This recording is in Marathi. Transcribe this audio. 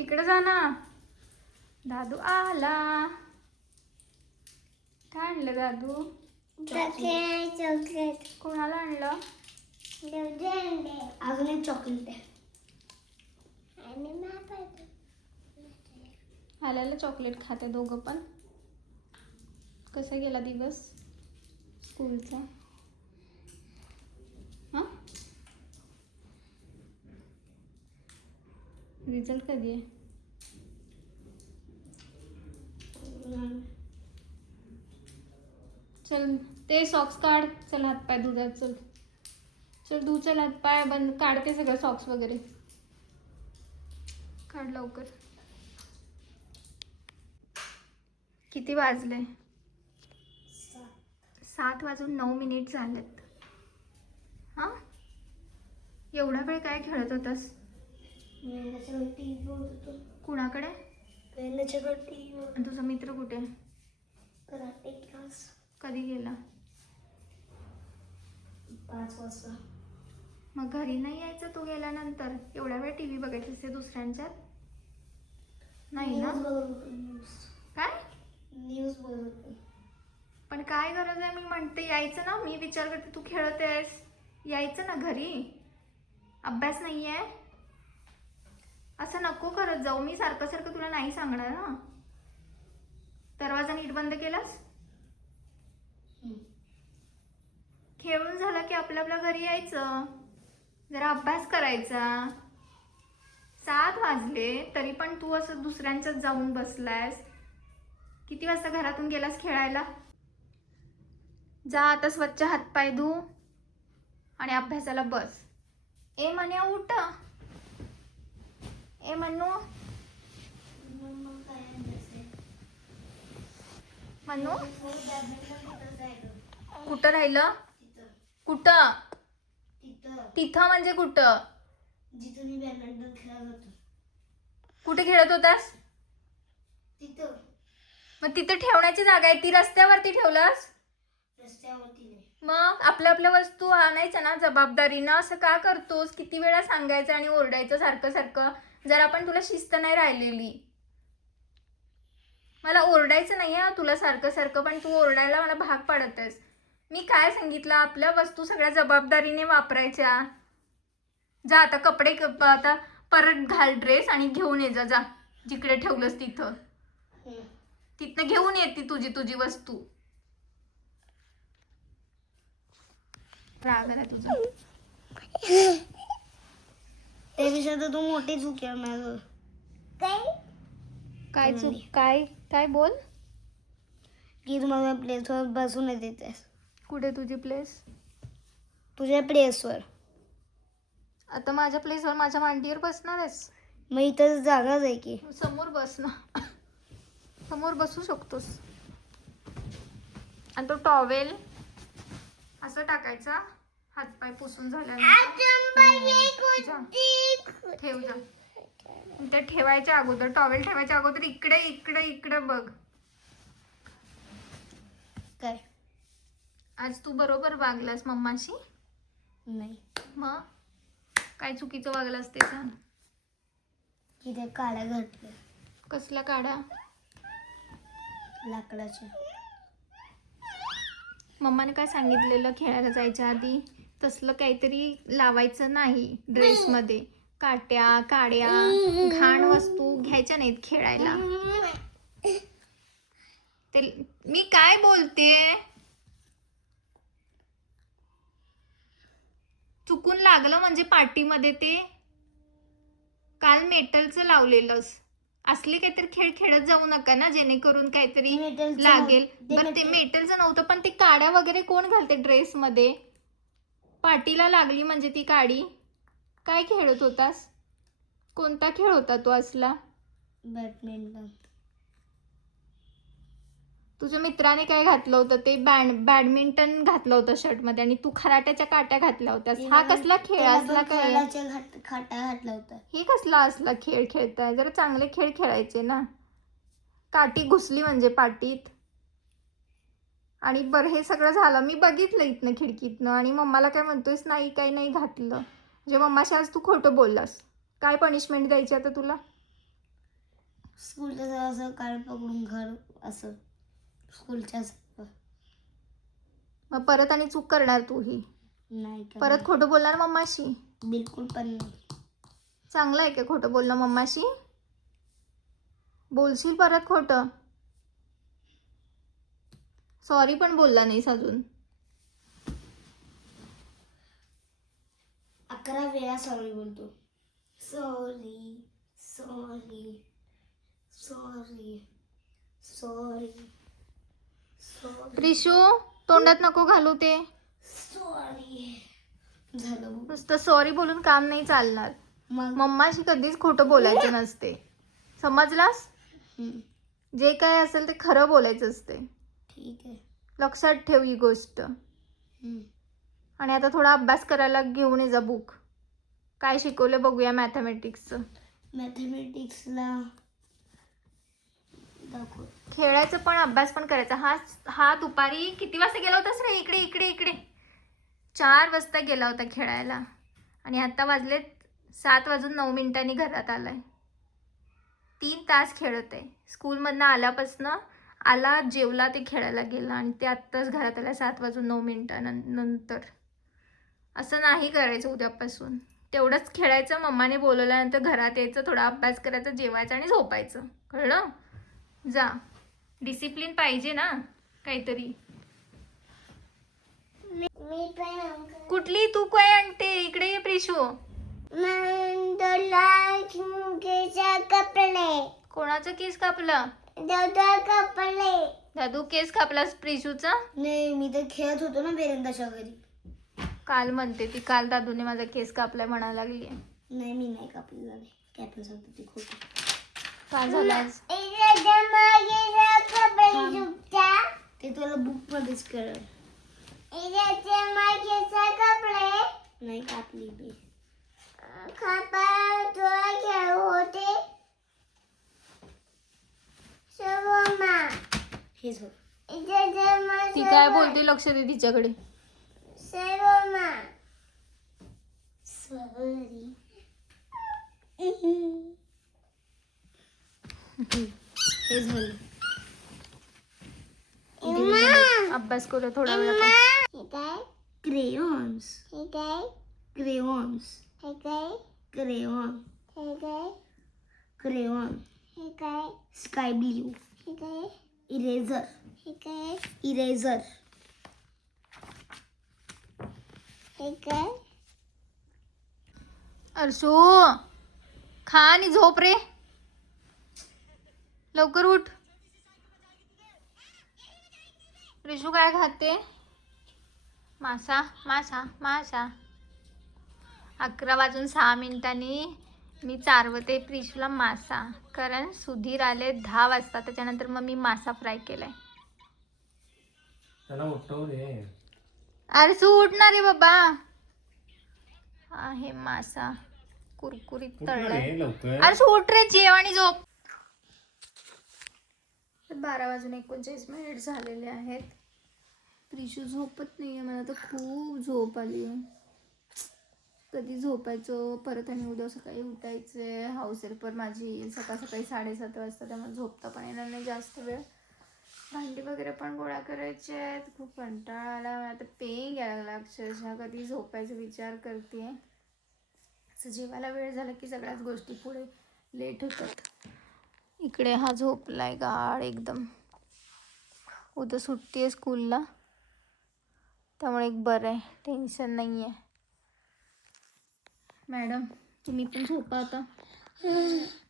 तिकडे जा ना. दादू आला. काय आणलं दादू? चॉकलेट. चॉकलेट. कोणाला आणलं? अजून एक चॉकलेट. आहे आल्याला चॉकलेट खाते दोघं पण. कसा गेला दिवस? स्कूलचा. रिझल्ट कधी आहे? चल ते सॉक्स काढ. चल हातपाय दुधात चल. चल धू चल हातपाय बंद. काढते सगळं सॉक्स वगैरे. काढ लवकर. किती वाजले? सात वाजून नऊ मिनिट झालेत. हां? एवढा वेळ काय खेळत होतास? कुणाकडे? आणि तुझा मित्र कुठे? कराटे क्लास कधी गेला? पाच वाजता. मग घरी नाही यायचं तू गेल्यानंतर? एवढा वेळ टी व्ही बघायचं असते दुसऱ्यांच्यात? नाही ना? काय? न्यूज बघत पण काय गरज आहे? मी म्हणते यायचं ना? मी विचार करते तू खेळत आहेस. यायचं ना घरी? अभ्यास नाही आहे असं नको करत जाऊ. मी सारखं सारखं तुला नाही सांगणार ना दरवाजा नीट बंद केलास? खेळून झालं की आपल्या आपल्या घरी यायचं. जरा अभ्यास करायचा. सात वाजले तरी पण तू असं दुसऱ्यांच्यात जाऊन बसलायस. किती वाजता घरातून गेलास खेळायला? जा आता स्वच्छ हातपाय धू आणि अभ्यासाला बस. ए म्हणे उठ. Eh, ए म्हणू कुठं राहिलं? कुठं? तिथं म्हणजे कुठं? कुठे खेळत होतास? मग तिथे ठेवण्याची जागा आहे. ती रस्त्यावरती ठेवलास? मग आपल्या आपल्या वस्तू आणायच्या ना जबाबदारीनं? असं का करतोस? किती वेळा सांगायचं आणि ओरडायचं सारखं सारखं? जर आपण तुला शिस्त नाही राहिलेली. मला ओरडायचं नाही हा तुला सारखं सारखं पण तू ओरडायला मला भाग पाडत आहेस मी काय सांगितलं? आपल्या वस्तू सगळ्या जबाबदारीने वापरायच्या. जा आता कपडे क- आता परत घाल ड्रेस आणि घेऊन ये जा जा. जिकडे ठेवलंस तिथं. तिथनं घेऊन येते तुझी तुझी वस्तू. राग आला तुझा. त्यापेक्षा तर तू मोठी चूक आहे माझं. काय? काय चूक? काय? काय बोल? की तू मला प्लेसवर बसून येते कुठे तुझी प्लेस तुझ्या प्लेसवर आता माझ्या प्लेसवर माझ्या मांडीवर बसणार आहेस? मग इथं जागाच आहे की. समोर बस ना. समोर बसू शकतोस. आणि तो टॉवेल असं टाकायचा. हातपाय पुसून झाल्यानंतर. जा. ठेव जा त्या ठेवायच्या अगोदर टॉवेल ठेवायच्या अगोदर इकडे इकडे इकडे बघ. काय? आज तू बरोबर वागलास मम्माशी? नाही. मग? काय चुकीचं वागलास ते सांग. तिथे काड्या घातल्या. कसला काढा लाकडाच्या. मम्माने काय सांगितलेलं? खेळायला जायच्या आधी तसलं काहीतरी लावायचं नाही ड्रेसमध्ये काट्या काड्या घाण वस्तू घ्यायच्या नाहीत खेळायला. ते मी काय बोलते? चुकून लागलं म्हणजे पार्टीमध्ये ते? काल मेटलचं लावलेलंस. असले काहीतरी खेळ खेळत जाऊ नका ना जेणेकरून काहीतरी लागेल. बरं ते मेटल- मेटलचं नव्हतं पण ते काड्या वगैरे कोण घालते ड्रेसमध्ये? पार्टीला लागली म्हणजे ती काडी? काय खेळत होतास? कोणता खेळ होता तो असला? बॅडमिंटन. तुझ्या मित्राने काय घातलं होतं? ते बॅड बॅडमिंटन घातलं होतं शर्टमध्ये आणि तू खराट्याच्या काट्या घातल्या होत्यास. हा कसला खेळ असला काय खाटा घातला होता ही कसला असला खेळ खेळताय? जरा चांगले खेळ खेळायचे ना. काठी घुसली म्हणजे पाटीत आणि बरं हे सगळं झालं. मी बघितलं इथनं खिडकीतनं आणि मम्माला काय म्हणतोयस नाही काही नाही घातलं. म्हणजे मम्माशी आज तू खोटं बोललास काय पनिशमेंट द्यायची आता तुला? स्कूलच्या असं काळ पकडून घर असं स्कूलच्या. मग परत आणि चूक करणार तू ही. नाही परत खोटं बोलणार मम्माशी? बिलकुल पण नाही. चांगलं आहे का खोटं बोलणं मम्माशी? बोलशील परत खोटं? सॉरी पण बोलला नाहीस अजून. अकरा वेळा सॉरी बोलतो. Sorry sorry sorry sorry sorry Prishu तोंडात नको घालू ते. सॉरी झालं बघ. नुसतं सॉरी बोलून काम नाही चालणार. मग? मम्माशी कधीच खोटं बोलायचं नसते. समजलास? हम्म, जे काय असेल ते खरं बोलायचं असते. ठीक आहे. लक्षात ठेव ही गोष्ट. हम्म. आणि आता थोडा अभ्यास करायला घेऊन ये जा बुक काय शिकवलं बघूया मॅथमॅटिक्सचं मॅथमॅटिक्सला दाखव. खेळायचं पण अभ्यास पण करायचा. हा हा दुपारी किती वाजता गेला होतास रे? इकडे इकडे इकडे. चार वाजता गेला होता खेळायला. आणि आता वाजलेत सात वाजून नऊ मिनिटांनी घरात आलाय. तीन तास खेळत आहे. स्कूलमधनं आल्यापासनं आला जेवला ते खेळायला गेला आणि ते आत्ताच घरात आला सात वाजून नऊ मिनिटानंतर असं नाही करायचं उद्यापासून. तेवढंच खेळायचं मम्माने बोलवल्यानंतर घरात यायचं थोडा अभ्यास करायचा जेवायचं आणि झोपायचं. कळलं? जा. डिसिप्लिन पाहिजे ना काहीतरी. कुठली? तू काय आणते इकडे ये प्रिशू. कोणाचं केस कापला? दादा कपडे. दादू केस कापलास प्रिशूचा? नाही मी तर खेळत होतो ना बेरंदाच्या घरी. काल म्हणते ती काल दादूने माझा केस कापलाय म्हणायला लागली नाही मी नाही कापली झाले काय पण सांगतो ते खोटं. काय झालं आज? ते तुला बुक मध्येच कळलं. नाही कापली मी. हेच होत ती काय बोलते लक्ष दे तिच्याकडे. सॉरी हे झालं अभ्यास करू थोडा वेळ आपण. Crayons crayons crayon crayon sky blue eraser eraser Arshu खा आणि झोप रे. लवकर उठ. रिशू काय खाते? मासा मासा मासा. अकरा वाजून सहा मिनिटांनी मी चारवते प्रिशूला मासा. कारण सुधीर आले दहा वाजता त्याच्यानंतर मग मी मासा फ्राय केलाय. त्याला उठव रे अरे तू उठणार रे बाबा. आहे मासा. कुरकुरीत तळलाय. अरे उठ रे जेव आणि झोप. बारा वाजून एकोणचाळीस मिनिट झालेले आहेत. प्रिशू झोपत नाहीये मला तर खूप झोप आली कधी झोपायचं? परत आणि उद्या सकाळी उठायचंय हाऊस हेल्पर माझी सकाळ सकाळी साडेसात वाजता त्यामुळे झोपता पण येणार नाही जास्त वेळ. भांडी वगैरे पण गोळा करायचे आहेत. खूप कंटाळा आला मला तर पेन घ्यायला लागला अक्षरशः. कधी झोपायचा विचार करते असं जेवायला वेळ झाला की सगळ्याच गोष्टी पुढे लेट होतात. इकडे हा झोपलाय गाढ एकदम. उद्या सुट्टी आहे स्कूलला. त्यामुळे एक बरं आहे. टेन्शन नाही आहे मॅडम तुम्ही पण झोपा आता.